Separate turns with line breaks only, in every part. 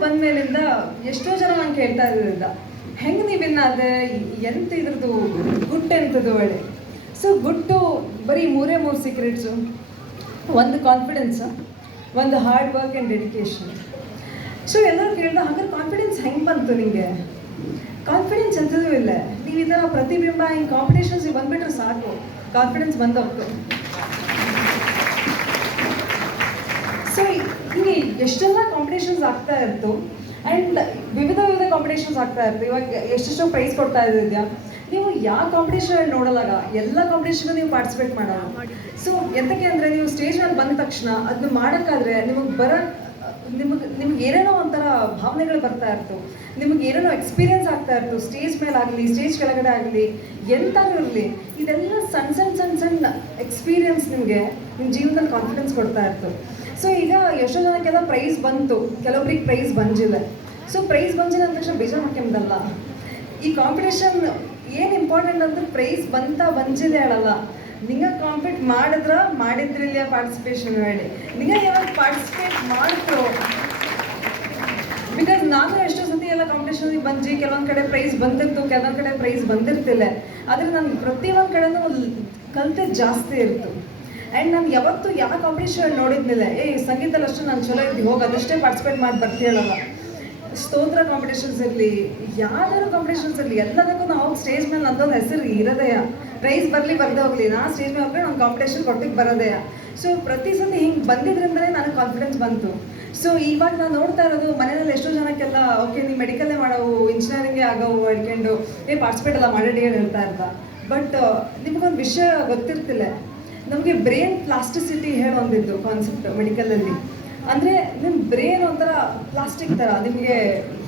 ಬಂದ್ಮೇಲಿಂದ ಎಷ್ಟೋ ಜನ ನಾನು ಕೇಳ್ತಾ ಇರೋದ್ರಿಂದ ಹೆಂಗೆ ನೀವಿನ್ನ ಅದು? ಎಂತ ಇದ್ರದ್ದು ಗುಟ್ಟು ಎಂಥದ್ದು ಒಳ್ಳೆ ಸೊ ಗುಟ್ಟು ಬರೀ ಮೂರೇ ಮೂರು ಸೀಕ್ರೆಟ್ಸು ಒಂದು ಕಾನ್ಫಿಡೆನ್ಸ್ ಒಂದು hard work and dedication so ಎಲ್ಲರೂ ಕೇಳಿದ ಹಾಗಾದ್ರೆ ಕಾನ್ಫಿಡೆನ್ಸ್ ಹೆಂಗೆ ಬಂತು ನಿಮಗೆ ಕಾನ್ಫಿಡೆನ್ಸ್ ಎಂಥದೂ ಇಲ್ಲ. ನೀವು ಇದರ ಪ್ರತಿಬಿಂಬ ಹಿಂಗೆ ಕಾಂಪಿಟೇಷನ್ಸಿಗೆ ಬಂದುಬಿಟ್ರೆ ಸಾಕು. ಕಾನ್ಫಿಡೆನ್ಸ್ ಬಂದೋಗ್ತು. ಎಷ್ಟೆಲ್ಲ ಕಾಂಪಿಟೇಷನ್ಸ್ ಆಗ್ತಾ ಇತ್ತು ಆ್ಯಂಡ್ ವಿವಿಧ ವಿವಿಧ ಕಾಂಪಿಟೇಷನ್ಸ್ ಆಗ್ತಾ ಇತ್ತು. ಇವಾಗ ಎಷ್ಟೆಷ್ಟೋ ಪ್ರೈಸ್ ಕೊಡ್ತಾ ಇದ್ದಿದ್ಯಾ ನೀವು ಯಾವ ಕಾಂಪಿಟೇಷನ್ ನೋಡಲಾಗ? ಎಲ್ಲ ಕಾಂಪಿಟೇಷನ್ ನೀವು ಪಾರ್ಟಿಸಿಪೇಟ್ ಮಾಡೋಣ ಸೊ ಎಂತಕ್ಕೆ ಅಂದರೆ ನೀವು ಸ್ಟೇಜ್ ಮೇಲೆ ಬಂದ ತಕ್ಷಣ ಅದನ್ನ ಮಾಡೋಕ್ಕಾದ್ರೆ ನಿಮಗೆ ಬರ, ನಿಮಗೆ, ನಿಮ್ಗೆ ಏನೇನೋ ಒಂಥರ ಭಾವನೆಗಳು ಬರ್ತಾ ಇರ್ತು. ನಿಮಗೆ ಏನೇನೋ ಎಕ್ಸ್ಪೀರಿಯನ್ಸ್ ಆಗ್ತಾ ಇರ್ತು. ಸ್ಟೇಜ್ ಮೇಲೆ ಆಗಲಿ ಸ್ಟೇಜ್ ಕೆಳಗಡೆ ಆಗಲಿ, ಎಂತಾದ್ರೂ ಇರಲಿ, ಇದೆಲ್ಲ ಸಣ್ಣ ಸಣ್ಣ ಸಣ್ಣ ಸಣ್ಣ ಎಕ್ಸ್ಪೀರಿಯನ್ಸ್ ನಿಮಗೆ ನಿಮ್ಮ ಜೀವನದಲ್ಲಿ ಕಾನ್ಫಿಡೆನ್ಸ್ ಕೊಡ್ತಾ ಇರ್ತು. ಸೊ ಈಗ ಎಷ್ಟೋ ಜನಕ್ಕೆಲ್ಲ ಪ್ರೈಸ್ ಬಂತು. ಕೆಲವೊಬ್ರಿಗೆ ಪ್ರೈಸ್ ಬಂದಿದೆ. ಸೊ ಪ್ರೈಸ್ ಬಂದಿದೆ ಅಂದ ತಕ್ಷಣ ಬೇಜಾರು ಮಾಡ್ಕೊಂಬದಲ್ಲ ಈ ಕಾಂಪಿಟೇಷನ್ ಏನು ಇಂಪಾರ್ಟೆಂಟ್ ಅಂದ್ರೆ ಪ್ರೈಸ್ ಬಂತ ಬಂದಿದೆ ಹೇಳಲ್ಲ. ನಿಂಗೆ ಕಾಂಪೀಟ್ ಮಾಡಿದ್ರ ಮಾಡಿದ್ರಿಲ್ಲ ಪಾರ್ಟಿಸಿಪೇಷನ್ ಹೇಳಿ. ನಿಂಗೆ ಯಾವಾಗ ಪಾರ್ಟಿಸಿಪೇಟ್ ಮಾಡಿದ್ರು ಬಿಕಾಸ್ ನಾನು ಎಷ್ಟೋ ಸತಿ ಎಲ್ಲ ಕಾಂಪಿಟೇಷನ್ ಬಂದು ಕೆಲವೊಂದು ಕಡೆ ಪ್ರೈಸ್ ಬಂದಿತ್ತು, ಕೆಲವೊಂದು ಕಡೆ ಪ್ರೈಸ್ ಬಂದಿರ್ತಿಲ್ಲ. ಆದರೆ ನಾನು ಪ್ರತಿಯೊಂದು ಕಡೆನೂ ಕಲಿತೆ ಜಾಸ್ತಿ ಇರ್ತು ಆ್ಯಂಡ್ ನಾನು ಯಾವತ್ತೂ ಯಾವ ಕಾಂಪಿಟೇಷನ್ ನೋಡಿದ್ಲಿಲ್ಲ ಏ ಅಷ್ಟು ನಾನು ಚಲೋ ಇದ್ದೀನಿ, ಹೋಗಿ, ಅದಷ್ಟೇ ಪಾರ್ಟಿಸಿಪೇಟ್ ಮಾಡಿ ಬರ್ತೀಯಲ್ಲ ಸ್ತೋತ್ರ ಕಾಂಪಿಟೇಷನ್ಸ್ ಇರಲಿ, ಯಾವ್ದಾದ್ರು ಕಾಂಪಿಟೇಷನ್ಸ್ ಇರಲಿ, ಎಲ್ಲದಕ್ಕೂ ನಾವು ಸ್ಟೇಜ್ ಮೇಲೆ ನಂದೊಂದು ಹೆಸರು ಇರೋದೆಯ ಪ್ರೈಸ್ ಬರಲಿ, ಬರದೇ ಹೋಗಲಿ, ನಾ ಸ್ಟೇಜ್ ಮೇಲೆ ಹೋಗ್ರೆ ನಾನು ಕಾಂಪಿಟೇಷನ್ ಕೊಟ್ಟಿಗೆ ಬರೋದೆಯ ಸೊ ಪ್ರತಿ ಸತಿ ಹಿಂಗೆ ಬಂದಿದ್ರಿಂದಲೇ ನನಗೆ ಕಾನ್ಫಿಡೆನ್ಸ್ ಬಂತು. ಸೊ ಇವಾಗ ನಾನು ನೋಡ್ತಾ ಇರೋದು, ಮನೆಯಲ್ಲಿ ಎಷ್ಟೋ ಜನಕ್ಕೆಲ್ಲ, ಓಕೆ ನೀವು ಮೆಡಿಕಲ್ಲೇ ಮಾಡೋವು ಇಂಜಿನಿಯರಿಂಗೇ ಆಗೋವು ಅಡ್ಕೊಂಡು ಏ ಪಾರ್ಟಿಸಿಪೇಟ್ ಎಲ್ಲ ಮಾಡಿ ಹೇಳ್ತಾ ಇರ್ತಾ. ಬಟ್ ನಿಮಗೊಂದು ವಿಷಯ ಗೊತ್ತಿರ್ತಿಲ್ಲ. ನಮಗೆ ಬ್ರೈನ್ ಪ್ಲಾಸ್ಟಿಸಿಟಿ ಹೇಳೊಂದಿದ್ದು ಕಾನ್ಸೆಪ್ಟ್ ಮೆಡಿಕಲಲ್ಲಿ ಅಂದರೆ ನಿಮ್ಮ ಬ್ರೈನ್ ಒಂಥರ ಪ್ಲಾಸ್ಟಿಕ್ ಥರ ನಿಮಗೆ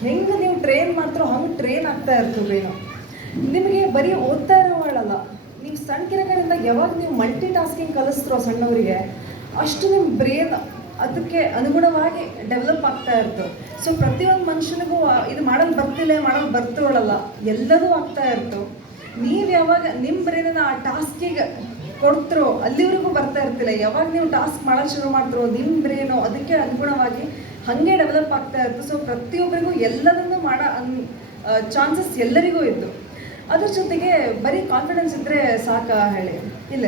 ಹೆಂಗೆ ನೀವು ಟ್ರೈನ್ ಮಾಡ್ತಾರೋ ಹಂಗೆ ಟ್ರೈನ್ ಆಗ್ತಾ ಇರ್ತದೆ ಬ್ರೈನು ನಿಮಗೆ ಬರೀ ಓದ್ತಾ ಇರೋವಳಲ್ಲ. ನೀವು ಸಣ್ಣ ಕಿರಗಳಿಂದ ಯಾವಾಗ ನೀವು ಮಲ್ಟಿ ಟಾಸ್ಕಿಂಗ್ ಕಲಿಸ್ತಿರೋ ಸಣ್ಣವರಿಗೆ, ಅಷ್ಟು ನಿಮ್ಮ ಬ್ರೈನ್ ಅದಕ್ಕೆ ಅನುಗುಣವಾಗಿ ಡೆವಲಪ್ ಆಗ್ತಾ ಇರ್ತು ಸೊ ಪ್ರತಿಯೊಂದು ಮನುಷ್ಯನಿಗೂ ಇದು ಮಾಡೋದು ಬರ್ತಿಲ್ಲ ಮಾಡೋದು ಬರ್ತಿರೋಳಲ್ಲ. ಎಲ್ಲದೂ ಆಗ್ತಾ ಇರ್ತು ನೀವು ಯಾವಾಗ ನಿಮ್ಮ ಬ್ರೈನನ್ನು ಆ ಟಾಸ್ಕಿಗೆ ಕೊಡ್ತಿರೋ, ಅಲ್ಲಿವರೆಗೂ ಬರ್ತಾ ಇರ್ತಿಲ್ಲ. ಯಾವಾಗ ನೀವು ಟಾಸ್ಕ್ ಮಾಡೋಕ್ಕೆ ಶುರು ಮಾಡ್ತಿರೋ ನಿಮ್ಮ ಬ್ರೇನು ಅದಕ್ಕೆ ಅನುಗುಣವಾಗಿ ಹಾಗೆ ಡೆವಲಪ್ ಆಗ್ತಾ ಇತ್ತು. ಸೊ ಪ್ರತಿಯೊಬ್ಬರಿಗೂ ಎಲ್ಲದನ್ನು ಮಾಡೋ, ಅನ್ ಚಾನ್ಸಸ್ ಎಲ್ಲರಿಗೂ ಇತ್ತು. ಅದ್ರ ಜೊತೆಗೆ ಬರೀ ಕಾನ್ಫಿಡೆನ್ಸ್ ಇದ್ದರೆ ಸಾಕು ಹೇಳಿ ಇಲ್ಲ.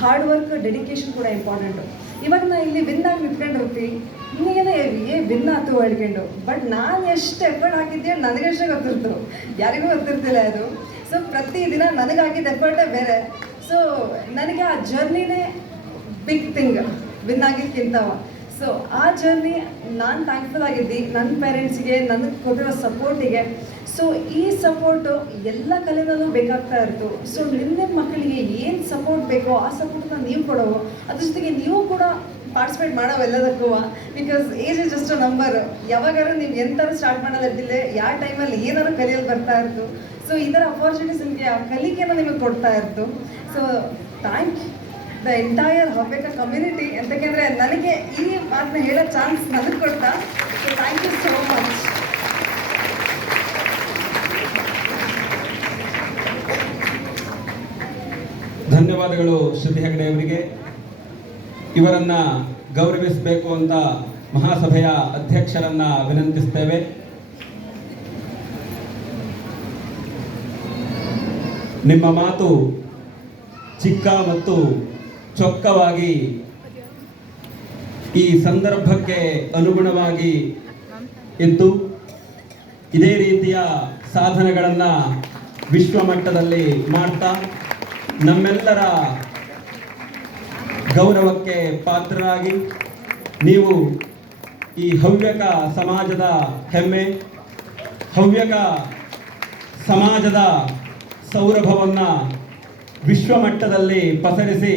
ಹಾರ್ಡ್ ವರ್ಕ್ ಡೆಡಿಕೇಶನ್ ಕೂಡ ಇಂಪಾರ್ಟೆಂಟು ಇವಾಗ ನಾ ಇಲ್ಲಿ ವಿನ್ ಆಗಿ ನಿಂತ್ಕೊಂಡಿರ್ತೀವಿ ನಿಮಗೆಲ್ಲ ಏ ವಿನ್ ಆತು ಹೇಳ್ಕೊಂಡು ಬಟ್ ನಾನು ಎಷ್ಟು ಎಫರ್ಟ್ ಹಾಕಿದ್ದೆ ನನಗಷ್ಟೇ ಗೊತ್ತಿರ್ತು. ಯಾರಿಗೂ ಗೊತ್ತಿರ್ತಿಲ್ಲ ಅದು. ಸೊ ಪ್ರತಿದಿನ ನನಗಾಗಿದ್ದ ಎಫರ್ಟೇ ಬೇರೆ. ಸೊ ನನಗೆ ಆ ಜರ್ನಿನೇ ಬಿಗ್ ಥಿಂಗ್ ವಿನ್ ಆಗಿದ್ದಕ್ಕಿಂತವ ಸೊ ಆ ಜರ್ನಿ ನಾನು ಥ್ಯಾಂಕ್ಫುಲ್ ಆಗಿದ್ದಿ ನನ್ನ ಪೇರೆಂಟ್ಸ್ಗೆ ನನಗೆ ಕೊಟ್ಟಿರೋ ಸಪೋರ್ಟಿಗೆ ಸೊ ಈ ಸಪೋರ್ಟು ಎಲ್ಲ ಕಲೆನಲ್ಲೂ ಬೇಕಾಗ್ತಾ ಇರ್ತು. ಸೊ ನಿಮ್ಮ ಮಕ್ಕಳಿಗೆ ಏನು ಸಪೋರ್ಟ್ ಬೇಕೋ ಆ ಸಪೋರ್ಟ್ನ ನೀವು ಕೊಡೋವು, ಅದ್ರ ಜೊತೆಗೆ ನೀವು ಕೂಡ ಪಾರ್ಟಿಸಿಪೇಟ್ ಮಾಡೋ ಎಲ್ಲದಕ್ಕೂ. Because age is just number ಯಾವಾಗಾದ್ರೂ ನೀವು ಎಂಥರೂ ಸ್ಟಾರ್ಟ್ ಮಾಡೋದಿದ್ದಿಲ್ಲ ಯಾವ ಟೈಮಲ್ಲಿ ಏನಾದ್ರು ಕಲಿಯಲು ಬರ್ತಾ ಇರ್ತು. ಸೊ ಈ ಥರ ಅಪಾರ್ಚುನಿಟೀಸ್ ನಿಮಗೆ ಆ ಕಲಿಕೆನ ನಿಮಗೆ ಕೊಡ್ತಾ ಇರ್ತು. So thank the entire Havyaka community ಎಂತಕ್ಕೆಂದರೆ ನನಗೆ ಈ ಮಾತನ್ನ ಹೇಳೋ ಚಾನ್ಸ್ ನನಗೆ ಕೊಡ್ತಾ so thank you so much
ಧನ್ಯವಾದಗಳು ಶ್ರುತಿ ಹೆಗಡೆ ಅವರಿಗೆ. ಇವರನ್ನ ಗೌರವಿಸಬೇಕು ಅಂತ ಮಹಾಸಭೆಯ ಅಧ್ಯಕ್ಷರನ್ನ ವಿನಂತಿಸ್ತೇವೆ. ನಿಮ್ಮ ಮಾತು ಚಿಕ್ಕ ಮತ್ತು ಚೊಕ್ಕವಾಗಿ ಈ ಸಂದರ್ಭಕ್ಕೆ ಅನುಗುಣವಾಗಿ ಇದ್ದು ಇದೇ ರೀತಿಯ ಸಾಧನೆಗಳನ್ನು ವಿಶ್ವಮಟ್ಟದಲ್ಲಿ ಮಾಡ್ತಾ ನಮ್ಮೆಲ್ಲರ ಗೌರವಕ್ಕೆ ಪಾತ್ರರಾಗಿ ನೀವು ಈ ಹವ್ಯಕ ಸಮಾಜದ ಹೆಮ್ಮೆ, ಹವ್ಯಕ ಸಮಾಜದ ಸೌರಭವನ್ನು ವಿಶ್ವಮಟ್ಟದಲ್ಲಿ ಪಸರಿಸಿ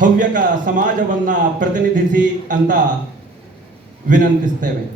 ಹವ್ಯಕ ಸಮಾಜವನ್ನು ಪ್ರತಿನಿಧಿಸಿ ಅಂತ ವಿನಂತಿಸ್ತೇವೆ.